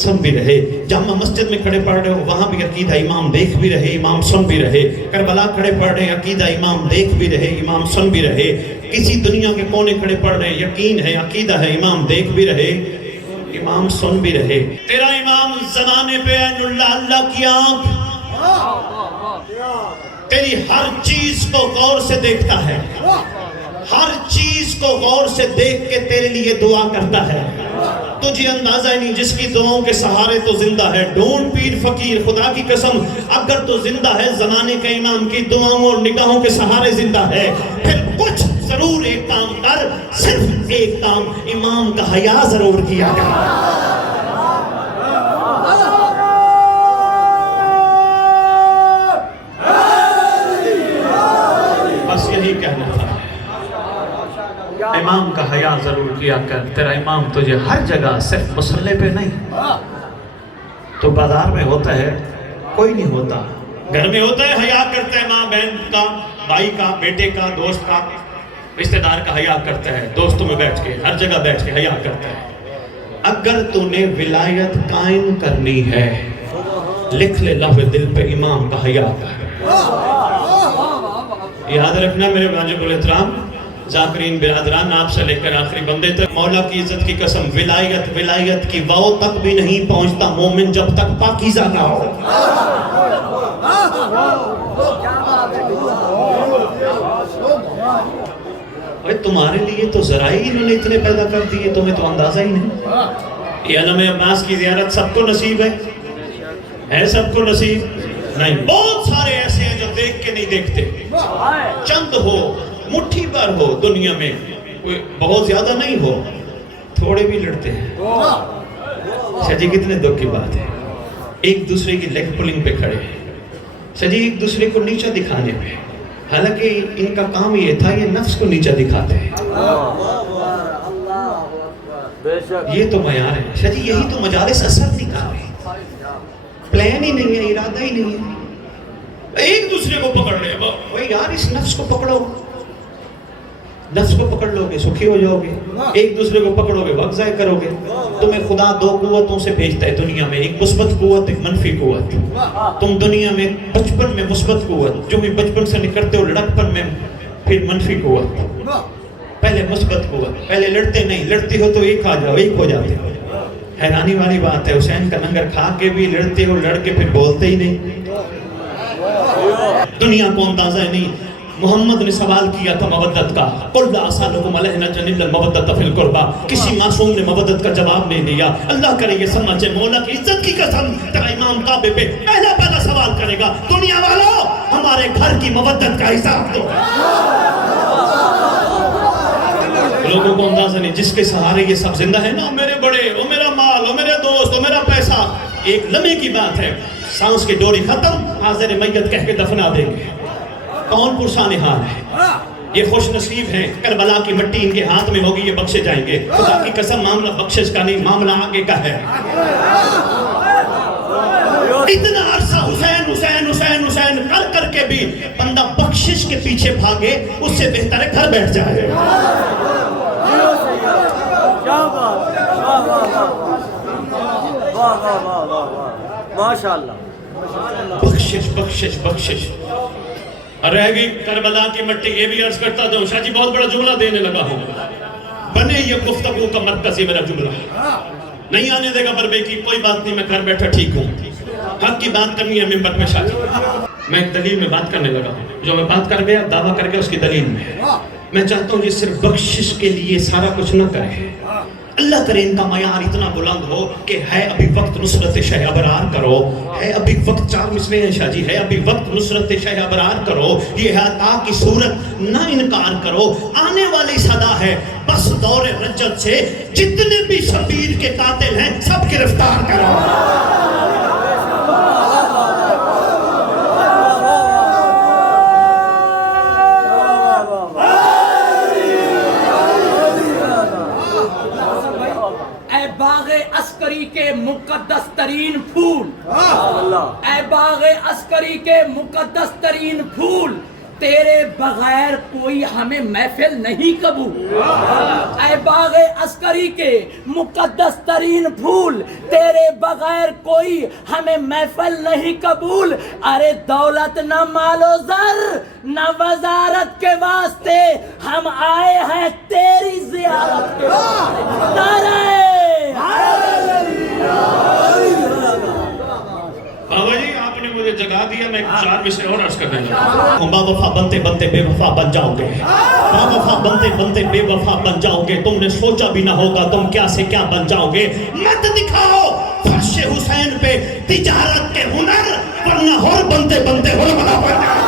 سن بھی رہے. جامع مسجد میں کھڑے پڑھ رہے ہو وہاں بھی عقیدہ امام دیکھ بھی رہے امام سن بھی رہے. کربلا کھڑے پڑھ رہے ہیں عقیدہ امام دیکھ بھی رہے امام سن بھی رہے. کسی دنیا کے کونے کھڑے پڑھ رہے ہیں یقین ہے عقیدہ ہے امام دیکھ بھی رہے امام سن بھی رہے. تیرا امام زمانے پہ عین اللہ کی آنکھ تیری ہر چیز کو غور سے دیکھتا ہے، ہر چیز کو غور سے دیکھ کے تیرے لیے دعا کرتا ہے. تجھے اندازہ نہیں جس کی دعاؤں کے سہارے تو زندہ ہے. ڈھونڈ پیر فقیر خدا کی قسم اگر تو زندہ ہے زمانے کے امام کی دعاؤں اور نگاہوں کے سہارے زندہ ہے. پھر کچھ ضرور ایک کام کر، صرف ایک کام، امام کا حیا ضرور کیا کر. بس یہی کہنا تھا، امام کا حیا ضرور کیا کر. تیرا امام تجھے ہر جگہ صرف مصلی پہ نہیں تو بازار میں ہوتا ہے، کوئی نہیں ہوتا گھر میں ہوتا ہے حیا کرتا ہے ماں بہن کا، بھائی کا، بیٹے کا، دوست کا، رشتہ دار کا حیا کرتا ہے، دوستوں میں بیٹھ کے ہر جگہ بیٹھ کے حیا کرتا ہے۔ اگر تو نے ولایت قائم کرنی ہے لکھ لے لوح دل پہ امام کا حیا کا ہے۔ یاد رکھنا میرے واجب الاحترام ذاکرین برادران، آپ سے لے کر آخری بندے تک، مولا کی عزت کی قسم، ولایت کی واؤ تک بھی نہیں پہنچتا مومن جب تک پاکیزہ نہ ہو۔ تمہارے لیے تو ذرائع انہوں نے اتنے پیدا کر دیے، تمہیں تو اندازہ ہی نہیں۔ یہ علم عباس کی زیارت سب کو نصیب ہے سب کو نصیب نہیں۔ بہت سارے ایسے ہیں جو دیکھ کے نہیں دیکھتے، چند ہو، مٹھی بھر ہو دنیا میں، کوئی بہت زیادہ نہیں ہو، تھوڑے بھی لڑتے ہیں۔ شاہ جی کتنے دکھ کی بات ہے، ایک دوسرے کی لیگ پولنگ پہ کھڑے ہیں، شاہ جی ایک دوسرے کو نیچا دکھانے پہ، حالانکہ ان کا کام یہ تھا یہ نفس کو نیچا دکھاتے ہیں۔ یہ تو معیار ہے شاہ جی، یہی تو مجالس اثر نکال ہے، پلان ہی نہیں ہے، ارادہ ہی نہیں ہے، ایک دوسرے کو پکڑ رہے ہیں۔ بھائی یار اس نفس کو پکڑو، نفس کو پکڑ لو گے سکھی ہو جاؤ گے، ایک دوسرے کو پکڑو گے وقت ضائع کرو گے۔ تمہیں خدا دو قوتوں سے بھیجتا ہے دنیا میں، ایک مثبت قوت ایک منفی قوت۔ تم دنیا میں بچپن میں مثبت قوت، جو بھی بچپن سے نکلتے ہو لڑکپن میں پھر منفی قوت، پہلے مثبت قوت، پہلے لڑتے نہیں، لڑتے ہو تو ایک آ جاؤ، ایک ہو جاتے ہو۔ حیرانی والی بات ہے حسین کا لنگر کھا کے بھی لڑتے ہو، لڑ کے پھر بولتے ہی نہیں۔ دنیا کو اندازہ نہیں۔ محمد نے سوال کیا تھا مودت کا، قُلْ لَا أَسْأَلُكُمْ عَلَيْهِ أَجْرًا إِلَّا الْمَوَدَّةَ فِي الْقُرْبَى۔ کسی معصوم نے مودت کا جواب نہیں دیا۔ اللہ کرے یہ سمجھے مولا کی عزت کی قسم، تیرا امام کعبے پہ پہلا سوال کرے گا، دنیا والوں ہمارے گھر کی مودت کا حساب دو۔ لوگوں کو اندازہ نہیں، جس کے سہارے یہ سب زندہ ہے نا، میرے بڑے، وہ میرا مال، وہ میرے دوست، وہ میرا پیسہ، ایک لمحے کی بات ہے، سانس کی ڈوری ختم، حاضر میت کہہ کے دفنا دیں گے۔ کون پرسان حال ہے؟ یہ خوش نصیب ہیں، کربلا کی مٹی ان کے ہاتھ میں ہوگی، یہ بخشے جائیں گے۔ خدا کی قسم معاملہ بخشش کا نہیں، معاملہ آگے کا ہے۔ اتنا عرصہ حسین حسین حسین حسین کر کے بھی بندہ بخشش کے پیچھے بھاگے، اس سے بہتر ہے گھر بیٹھ جائے۔ بخشش بخشش بخشش رہ گئی کربلا کی مٹی۔ یہ بھی عرض کرتا ہوں شاہ جی بہت بڑا جملہ دینے لگا ہوں، بنے یہ گفتگو کا مرکز یہ میرا جملہ ہے، نہیں آنے دے گا بربے کی، کوئی بات نہیں، میں گھر بیٹھا ٹھیک ہوں، حق کی بات کرنی ہے ممبر میں شاہ جی۔ میں ایک دلیل میں بات کرنے لگا ہوں، جو میں بات کر گیا دعویٰ کر گیا اس کی دلیل میں میں چاہتا ہوں یہ صرف بخشش کے لیے سارا کچھ نہ کرے۔ اللہ کرے ان کا معیار اتنا بلند ہو کہ ہے ابھی وقت نصرت شہ ابرار کرو، ہے ابھی وقت، چار مصرے ہیں شاہ جی، ہے ابھی وقت نصرت شہ ابرار کرو، یہ عطا کی صورت نہ انکار کرو، آنے والی صدا ہے بس دور رجت سے، جتنے بھی شبیر کے قاتل ہیں سب گرفتار کرو۔ کے مقدس ترین پھول، اے باغ عسکری کے مقدس ترین پھول، تیرے بغیر کوئی ہمیں محفل نہیں قبول۔ اے باغ عسکری کے مقدس ترین پھول، تیرے بغیر کوئی ہمیں محفل نہیں قبول۔ ارے دولت نہ مال و زر نہ وزارت کے واسطے، ہم آئے ہیں تیری زیارت کے واسطے۔ نعرہ بابا جی آپ نے مجھے جگا دیا، میں چار مصرے اور عرض کرنے لگا۔ با وفا بنتے بنتے بے وفا بن جاؤ گے، با وفا بنتے بنتے بے وفا بن جاؤ گے، تم نے سوچا بھی نہ ہوگا تم کیا سے کیا بن جاؤ گے۔ مت دکھاؤ فرش حسین پہ تجارت کے ہنر، ورنہ اور بنتے بنتے ہو بنا بن جاؤ۔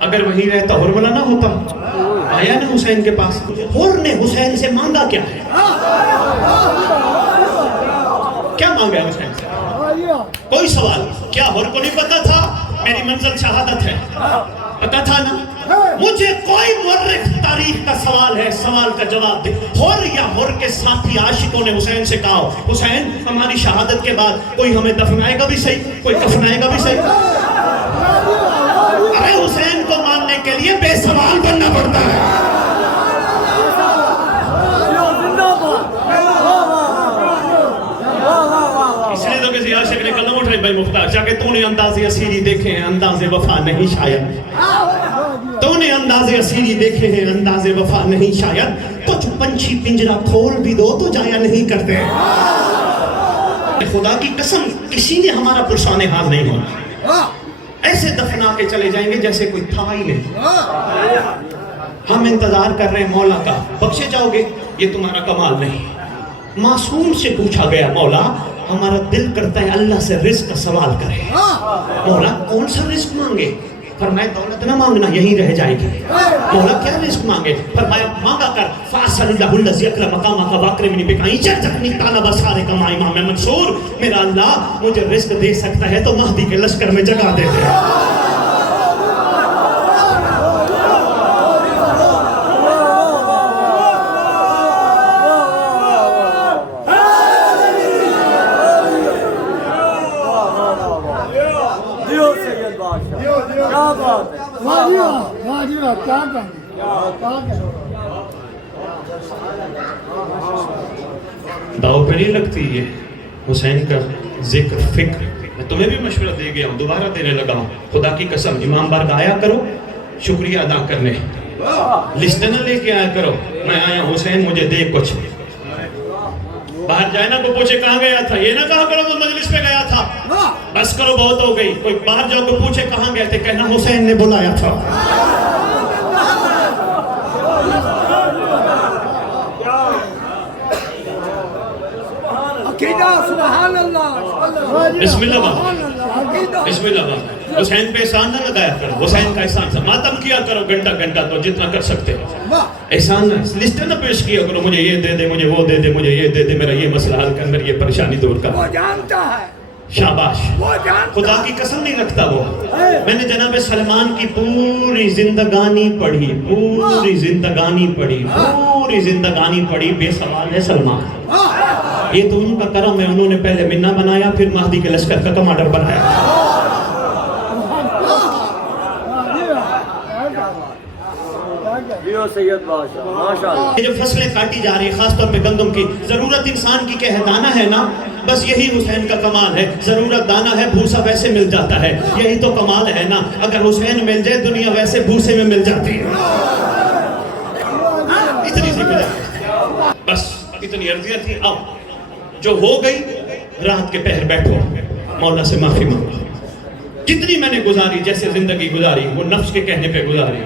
اگر وہیں رہتا حرملہ نہ ہوتا. آیا نا حسین کے پاس. حر نے حسین سے مانگا کیا ہے؟ کیا مانگا ہے حسین سے؟ کوئی سوال. کیا حر کو نہیں پتا تھا میری منزل شہادت ہے؟ پتا تھا نا. مجھے کوئی مورخ تاریخ کا سوال ہے, سوال کا جواب دے. حر یا حر کے ساتھی عاشقوں نے حسین سے کہا, حسین ہماری شہادت کے بعد کوئی ہمیں دفنائے گا بھی صحیح, کوئی دفنائے گا بھی صحیح. ارے حسین کو ماننے کے لیے بے سوال بننا پڑتا ہے. اس لیے تو کسی عاشق نے قلم اٹھائی بھائی مختار جا کے تو نے انداز اسیری دیکھے ہیں انداز وفا نہیں شاید. تو نے انداز اسیری دیکھے ہیں انداز وفا نہیں شاید. کچھ پنچھی پنجرا کھول بھی دو تو جایا نہیں کرتے. خدا کی قسم کسی نے ہمارا پرسان حال نہیں ہونا. ایسے دفنا کے چلے جائیں گے جیسے کوئی تھا ہی نہیں. ہم انتظار کر رہے ہیں مولا کا, بخشے جاؤ گے یہ تمہارا کمال نہیں. معصوم سے پوچھا گیا مولا ہمارا دل کرتا ہے اللہ سے رزق کا سوال کرے. مولا کون سا رزق مانگے؟ فرمایا دولت نہ مانگنا یہی رہ جائے گی. مولا کیا رزق مانگے؟ فرمایا مانگا کر فَأَسْأَلُ اللَّهُ الَّذِي أَكْرَمَ مَقَامَكَ وَأَكْرِمْنِي بِكَ يَجْعَلْنِي طَالَبَ صَالِحًا مع امام منصور. میرا اللہ مجھے رزق دے سکتا ہے تو مہدی کے لشکر میں جگہ دے دے. داؤ پہ نہیں لگتی یہ حسین کا ذکر فکر. میں تمہیں بھی مشورہ دے گیا ہوں, دوبارہ دینے لگا ہوں. خدا کی قسم امام بارگاہ آیا کرو شکریہ ادا کرنے, لسٹ نہ لے کے آیا کرو میں آیا حسین مجھے دے کچھ. باہر جائے نا کو پوچھے کہاں گیا تھا, یہ نہ کہا کرو وہ مجلس پہ گیا تھا, بس کرو بہت ہو گئی. کوئی باہر جاؤ کو پوچھے کہاں گئے تھے, کہنا حسین نے بلایا تھا. سبحان اللہ, بسم اللہ بابا, بسم اللہ بابا. حسین پہ احسان نہ لگایا کرو, حسین کا احسان سے ماتم کیا کرو گھنٹہ گھنٹہ تو جتنا کر سکتے ہو. احسان نہ لسٹ نہ پیش کیا کرو مجھے یہ دے دے, مجھے وہ دے دے, مجھے یہ دے دے, میرا یہ مسئلہ حل کر, میری یہ پریشانی دور کر. وہ جانتا ہے. شاباش, خدا کی قسم نہیں رکھتا وہ. میں نے جناب سلمان کی پوری زندگانی پڑھی, پوری زندگانی پڑھی, پوری زندگانی پڑھی. بے سوال ہے سلمان. یہ تو ان کا کرم ہے, انہوں نے پہلے منا بنایا پھر مہدی کے لشکر کا کمانڈر بنایا. یہ جو فصلیں کاٹی جا رہی ہیں خاص طور پہ گندم کی, ضرورت انسان کی کہ دانا ہے نا, بس یہی حسین کا کمال ہے. ضرورت دانا ہے, بھوسا ویسے مل جاتا ہے, یہی تو کمال ہے نا. اگر حسین مل جائے دنیا ویسے بھوسے میں مل جاتی ہے. اتنی سی بس اتنی عرضیاں تھی. اب جو ہو گئی رات کے پہر بیٹھو مولا سے معافی مانگو. جتنی میں نے گزاری جیسے زندگی گزاری وہ نفس کے کہنے پہ گزاری,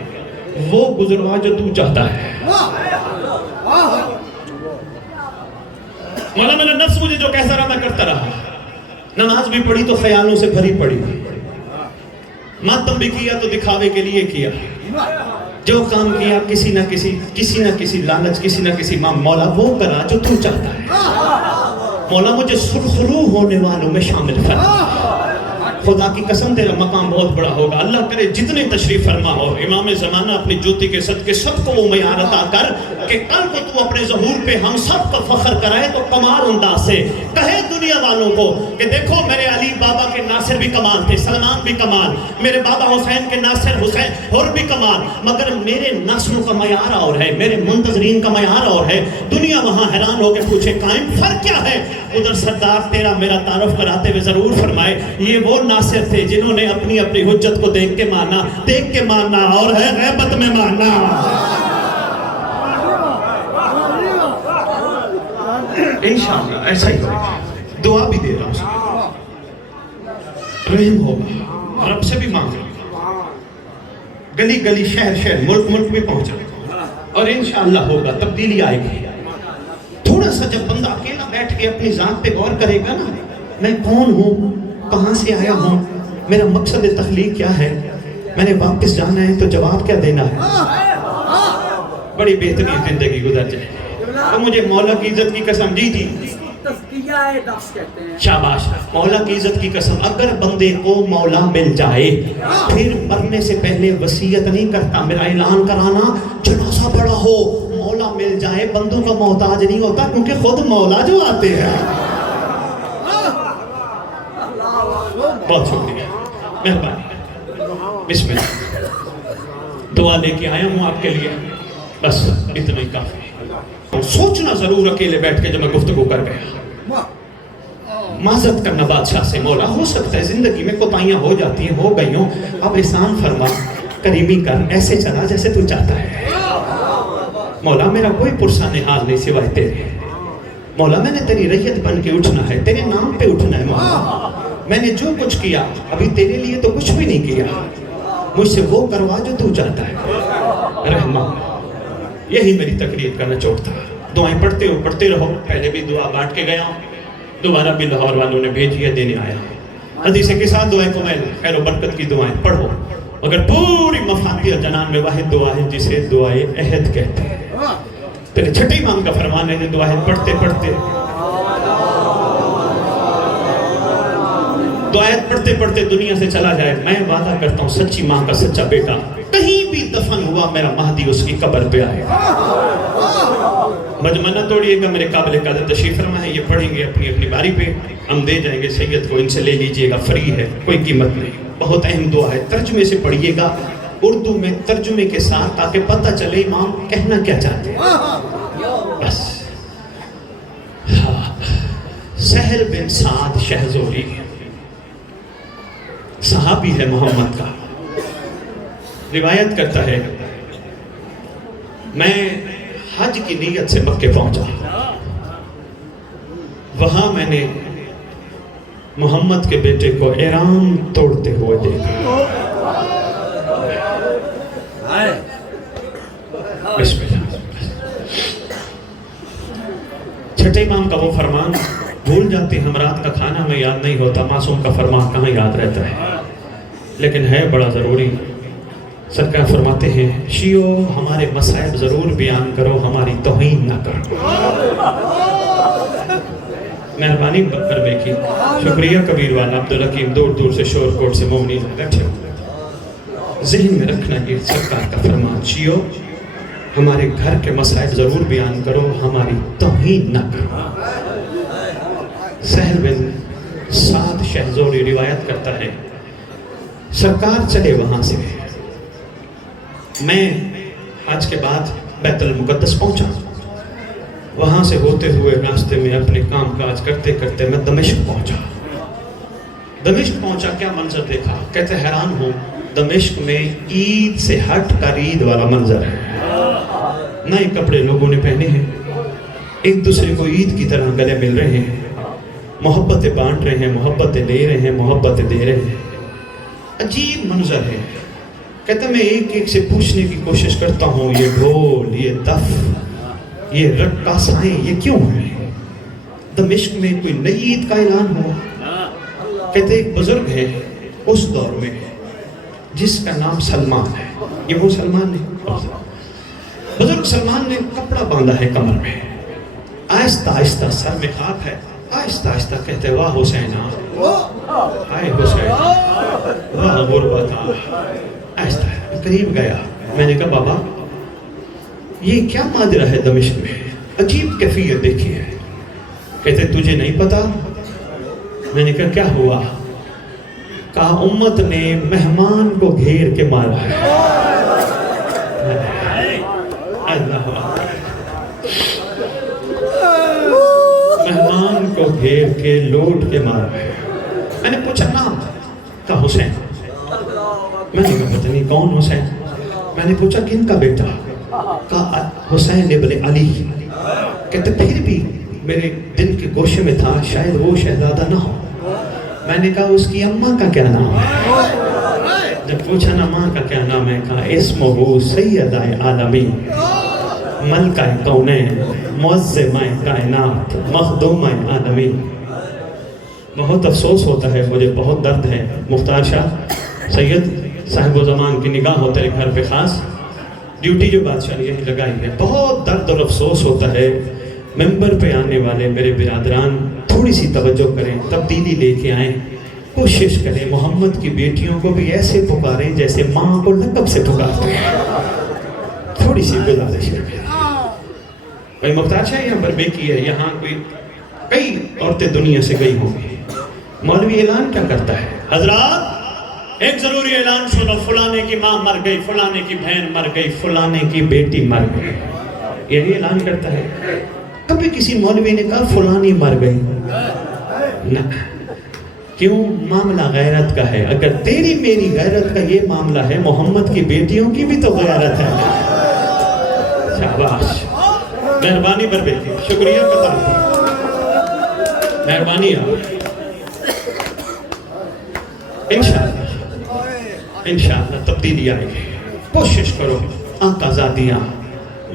وہ گزروا جو تو چاہتا ہے. مولا میرا نفس مجھے جو کہتا رہا میں کرتا رہا. نماز بھی پڑھی تو خیالوں سے بھری پڑی, ماتم بھی کیا تو دکھاوے کے لیے کیا. جو کام کیا کسی نہ کسی لالچ, کسی نہ کسی مولا وہ کرا جو تو چاہتا ہے. مولا مجھے سرخرو ہونے والوں میں شامل کر. خدا کی قسم تیرا مقام بہت بڑا ہوگا. اللہ کرے جتنے تشریف فرما ہو امام زمانہ اپنی جوتی کے صدقے سب کو وہ معیار عطا کر کہ کل کو تو اپنے ظہور پہ ہم سب کا فخر کرائے تو کمال انداز سے کہے دنیا والوں کو کہ دیکھو میرے علی بابا کے ناصر بھی کمال تھے, سلمان بھی کمال, میرے بابا حسین کے ناصر حسین اور بھی کمال, مگر میرے ناصروں کا معیار اور ہے, میرے منتظرین کا معیار اور ہے. دنیا وہاں حیران ہو کے پوچھے قائم فرق کیا ہے؟ ادھر سردار تیرا میرا تعارف کراتے ہوئے ضرور فرمائے یہ وہ ناصر تھے جنہوں نے اپنی اپنی حجت کو دیکھ کے مانا اور ہے غیبت میں مانا. انشاءاللہ ایسا ہی ہوگا. دعا بھی دے رہا ہوں, رحم ہوگا, رب سے بھی مانگ رہا, گلی گلی شہر شہر ملک ملک بھی پہنچا اور انشاءاللہ ہوگا, تبدیلی آئے گی. تھوڑا سا جب بندہ اکیلا بیٹھ کے اپنی ذات پہ غور کرے گا نا, میں کون ہوں, کہاں سے آیا ہوں, میرا مقصد تخلیق کیا ہے, میں نے واپس جانا ہے تو جواب کیا دینا ہے؟ بڑی بہترین زندگی گزر جائے. تو مجھے مولا کی عزت کی قسم جی جی تزکیہ نفس کہتے ہیں. شاباش. مولا کی عزت کی قسم اگر بندے کو مولا مل جائے پھر مرنے سے پہلے وصیت نہیں کرتا میرا اعلان کرانا جنازہ پڑا ہو. مولا مل جائے بندوں کا محتاج نہیں ہوتا کیونکہ خود مولا جو آتے ہیں. بہت شکریہ مہربانی. بسم اللہ. دعا لے کے آیا ہوں آپ کے لیے بس اتنا ہی کافی. سوچنا ضرور اکیلے بیٹھ کے جب میں گفتگو کر گیا معذرت کرنا بادشاہ سے مولا ہو سکتا ہے زندگی میں کوتاہیاں ہو جاتی ہیں ہو گئی ہوں اب احسان فرما کریمی کر ایسے چلا جیسے تو چاہتا ہے. مولا میرا کوئی پرسان حال نہیں سوائے تیرے. مولا میں نے تیری رعیت بن کے اٹھنا ہے تیرے نام پہ اٹھنا ہے. مولا میں نے جو کچھ کیا ابھی تیرے لیے تو کچھ بھی نہیں کیا. مجھ سے وہ کروا جو تو چاہتا ہے. رحمان یہی میری تقریر کا نچوڑ تھا. دعائیں پڑھتے رہو. پہلے بھی دعا بانٹ کے گیا دوبارہ بھی لاہور والوں نے بھیجی ہے دینے آیا. حدیث کے ساتھ دعائیں کمیل خیر و برکت کی دعائیں پڑھو مگر پوری مفاتیح جنان میں واحد دعا ہے جسے دعائے عہد کہتے ہیں. پھر چھٹی امام کا فرمان ہے دعا ہے پڑھتے دعائیں پڑھتے دنیا سے چلا جائے میں وعدہ کرتا ہوں سچی ماں کا سچا بیٹا کہیں بھی دفن ہوا میرا مہدی اس کی قبر پہ آئے گا. مجمع نہ توڑیے گا میرے قابل قدر تشریف فرما ہے. یہ پڑھیں گے اپنی باری پہ ہم دے جائیں گے سید کو ان سے لے لیجئے گا فری ہے کوئی قیمت نہیں. بہت اہم دعا ہے ترجمے سے پڑھیے گا اردو میں ترجمے کے ساتھ تاکہ پتہ چلے امام کہنا کیا چاہتے ہیں. بس سہل بن سعد شہزوری صحابی ہے محمد کا روایت کرتا ہے میں حج کی نیت سے مکے پہنچا وہاں میں نے محمد کے بیٹے کو احرام توڑتے ہوئے دیکھا. بسم اللہ. چھٹے امام کا وہ فرمان بھول جاتے ہم رات کا کھانا میں یاد نہیں ہوتا. معصوم کا فرمان کہاں یاد رہتا ہے لیکن ہے بڑا ضروری. سرکار فرماتے ہیں شیعو ہمارے مصائب ضرور بیان کرو ہماری توہین نہ کرو. مہربانی کرنے کی شکریہ کبیر والا عبدالحکیم دور دور سے شور کوٹ سے مومنی بیٹھے ذہن میں رکھنا یہ سرکار کا فرمان شیعو ہمارے گھر کے مسائل ضرور بیان کرو ہماری توہین نہ کرو. سہل بن سعد شہزوری روایت کرتا ہے سرکار چلے وہاں سے میں حج کے بعد بیت المقدس پہنچا. وہاں سے ہوتے ہوئے راستے میں اپنے کام کاج کرتے کرتے میں دمشق پہنچا. کیا منظر دیکھا کہتے حیران ہوں دمشق میں عید سے ہٹ کر عید والا منظر ہے. نئے کپڑے لوگوں نے پہنے ہیں ایک دوسرے کو عید کی طرح گلے مل رہے ہیں محبتیں بانٹ رہے ہیں محبتیں لے رہے ہیں محبتیں دے رہے ہیں. عجیب منظر ہے. کہتا میں ایک سے پوچھنے کی کوشش کرتا ہوں یہ ڈھول یہ دف یہ رقاصائیں یہ کیوں ہیں. دمشق میں کوئی نئی عید کا اعلان ہو. کہتے ایک بزرگ ہے اس دور میں جس کا نام سلمان ہے. یہ وہ سلمان ہے بزرگ سلمان نے کپڑا باندھا ہے کمر میں آہستہ آہستہ سر میں خاک ہے آہستہ آہستہ کہتے واہ حسین آئے حسین واہ غربت آہستہ قریب گیا. میں نے کہا بابا یہ کیا ماجرا ہے دمشق میں عجیب کیفیت دیکھی ہے. کہتے تجھے نہیں پتا. میں نے کہا کیا ہوا. کہا امت نے مہمان کو گھیر کے مارا ہے. اللہ مہمان کو گھیر کے لوٹ کے مارا ہے. میں نے پوچھا نام. کہا حسین. میں نے کہا پتہ نہیں کون حسین. میں نے پوچھا کن کا بیٹا. کہا حسین ابن علی. کہتے پھر بھی میرے دل کے گوشے میں تھا شاید وہ شہزادہ نہ ہو. میں نے کہا اس کی اماں کا کیا نام ہے. جب پوچھا نا ماں کا کیا نام ہے کہا اسمہ سیدہ عالمین ملکہ کونین معظمہ کائنات مخدومہ عالمین. بہت افسوس ہوتا ہے مجھے بہت درد ہے. مختار شاہ سید صاحب و زمان کی نگاہ ہو تیرے گھر پہ خاص، ڈیوٹی جو بادشاہ نے یہی لگائی ہے. بہت درد اور افسوس ہوتا ہے. ممبر پہ آنے والے میرے برادران تھوڑی سی توجہ کریں، تبدیلی لے کے آئیں، کوشش کریں محمد کی بیٹیوں کو بھی ایسے پکاریں جیسے ماں کو لقب سے پکارتے ہیں. تھوڑی سی گزارش ہے. بھائی مختار شاہ یہاں پر بے کی ہے، یہاں کوئی کئی عورتیں دنیا سے گئی ہوں گی. مولوی اعلان کیا کرتا ہے؟ حضرات ایک ضروری اعلان سنو، فلانے کی ماں مر گئی، فلانے کی بہن مر گئی، فلانے کی بیٹی مر گئی. یہی اعلان کرتا ہے. کبھی کسی مولوی نے کہا فلانی مر گئی؟ نہ. کیوں؟ معاملہ غیرت کا ہے. اگر تیری میری غیرت کا یہ معاملہ ہے، محمد کی بیٹیوں کی بھی تو غیرت ہے. شاباش، مہربانی پر بیٹی، شکریہ بتا دی، مہربانی. انشاءاللہ تبدیلی آئے گی. کوشش کرو. آقا زادیاں،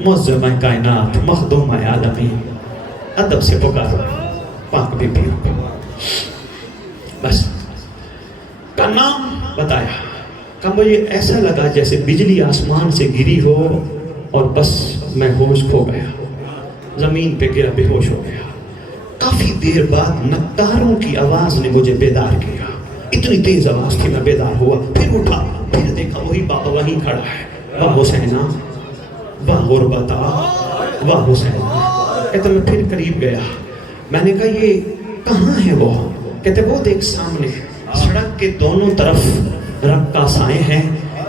معظمہ کائنات، مخدومہ عالمین، ادب سے پکارو پاک بی بیوں کو. بس کا نام بتایا کہ مجھے ایسا لگا جیسے بجلی آسمان سے گری ہو اور بس میں ہوش کھو گیا، زمین پہ گرا بے ہوش ہو گیا. کافی دیر بعد نقاروں کی آواز نے مجھے بیدار کیا. اتنی تیز آواز تھی، میں بیدار ہوا. پھر اٹھا، پھر دیکھا وہی بابا وہیں کھڑا ہے. واہ حسینہ، واہ غربتا، واہ حسینہ. کہتے میں پھر قریب گیا. میں نے کہا یہ کہاں ہے وہ؟ کہتے وہ دیکھ سامنے سڑک کے دونوں طرف رقاصائیں ہیں،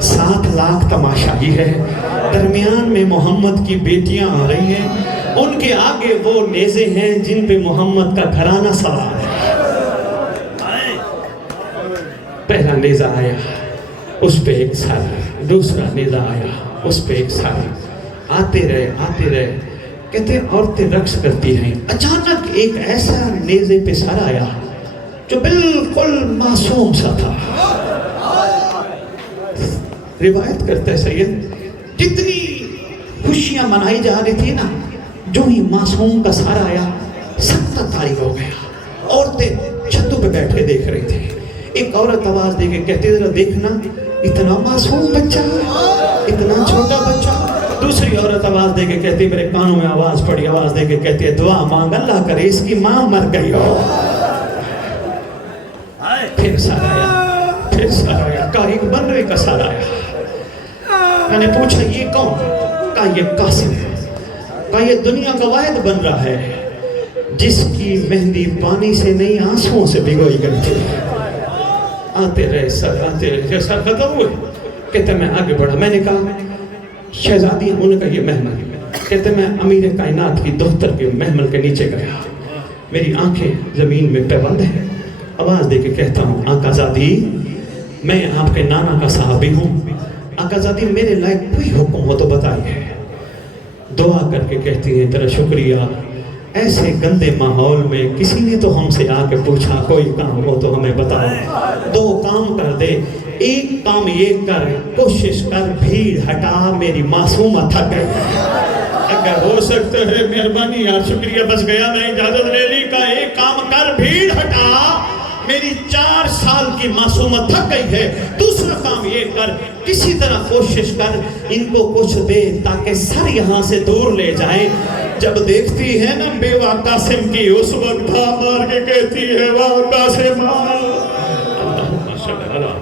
7 لاکھ تماشائی ہے، درمیان میں محمد کی بیٹیاں آ رہی ہیں، ان کے آگے وہ نیزے ہیں جن پہ محمد کا گھرانہ سوار ہے. پہلا نیزہ آیا، اس پہ ایک سر. دوسرا نیزہ آیا، اس پہ ایک سر. آتے رہے. کہتے عورتیں رقص کرتی ہیں. اچانک ایک ایسا نیزے پہ سر آیا جو بالکل معصوم سا تھا. روایت کرتا ہے سید، جتنی خوشیاں منائی جا رہی تھی نا، جو ہی معصوم کا سر آیا سب تاریخ ہو گیا. عورتیں چھتوں پہ بیٹھے دیکھ رہی تھی. ایک عورت آواز دے کے کہتی ذرا دیکھنا، اتنا معصوم بچہ، اتنا چھوٹا بچہ. دوسری عورت آواز دے کے کہتی، میرے کانوں میں آواز پڑی، آواز دے کے کہتی ہے دعا مانگ اللہ کرے اس کی ماں مر گئی ہو. پھر سر آیا، کہا ایک بنرے کا سر آیا. میں نے پوچھا یہ کون؟ کہا یہ قاسم. کہا یہ دنیا کا واحد بن رہا ہے جس کی مہندی پانی سے نہیں آنسوؤں سے بھگوئی گئی تھی. آتے رہے سر ختم ہوئے. کہتے میں آگے بڑھا. میں نے کہا شہزادی، انہوں نے کہا یہ محمل. کہتے میں امیر کائنات کی دختر کے محمل کے نیچے گیا. میری آنکھیں زمین میں پیبند ہیں. آواز دے کے کہتا ہوں آقا زادی، میں آپ کے نانا کا صحابی ہوں. آقا زادی میرے لائق کوئی حکم ہو تو بتائیے. دعا کر کے کہتی ہیں تیرا شکریہ، ایسے گندے ماحول میں کسی نے تو ہم سے آ کے پوچھا کوئی کام ہو تو ہمیں بتاؤ. 2 کام کر دے. ایک کام یہ کر، کوشش کر بھیڑ ہٹا، میری معصومہ تھک گئی. اگر ہو سکتا ہے مہربانی یار، شکریہ، بس گیا میں اجازت لے لی. کا ایک کام کر، بھیڑ ہٹا، میری 4 سال کی معصومہ تھک گئی ہے. دوسرا کام یہ کر، کسی طرح کوشش کر ان کو کچھ دے تاکہ سر یہاں سے دور لے جائیں. جب دیکھتی ہے نا بیوہ قاسم کی، اس وقت مار کے کہتی ہے واہ قاسم. اللہ